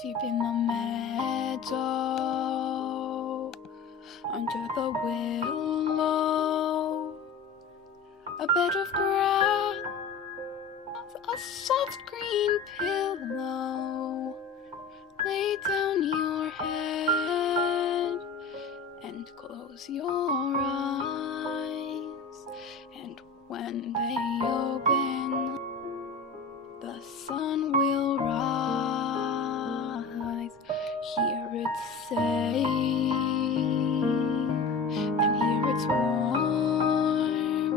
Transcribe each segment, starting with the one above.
Deep in the meadow, under the willow, a bed of grass, a soft green pillow. Lay down your head and close your eyes, and when they open, the sun will rise. Here it's safe, and here it's warm,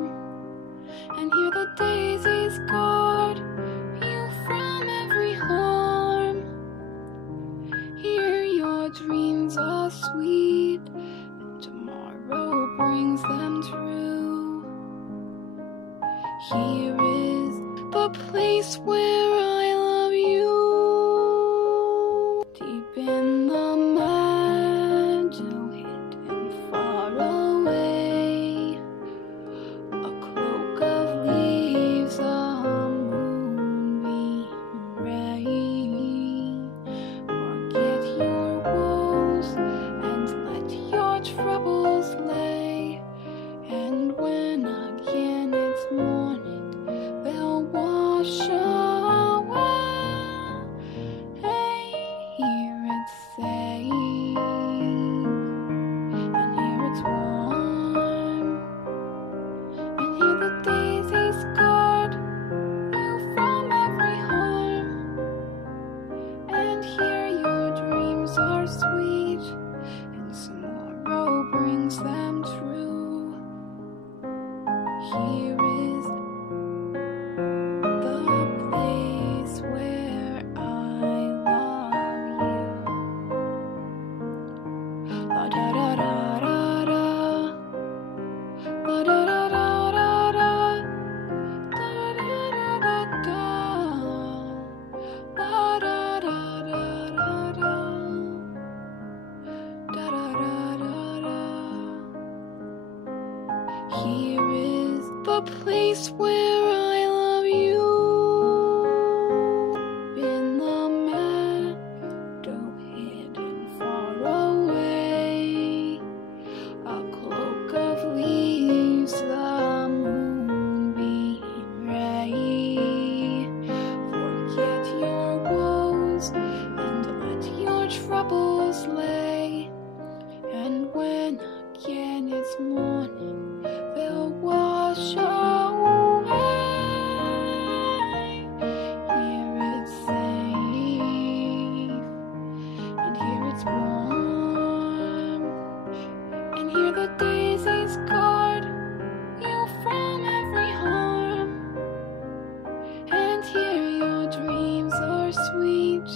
and here the daisies guard you from every harm. Here your dreams are sweet, and tomorrow brings them true. Here is the place where I love you. Deep in the meadow, hidden far away, a cloak of leaves, a moonbeam ray. Forget your woes and let your troubles lay, and when again it's morning, they'll wash away. Here it's safe, and here it's warm, and here the daisies guard you from every harm, and here your dreams are sweet, and tomorrow brings them true. Here is the place where I love you. La da da da da da, la da da da da da, da da da da da, la da da da da da, da da da da da. Here is the place where I love you. In the meadow, hidden far away, a cloak of leaves, the moonbeam ray. Forget your woes and let your troubles lay, and when again it's morning, they'll wash away. Here it's safe, and here it's warm, and here the daisies guard you from every harm, and here your dreams are sweet,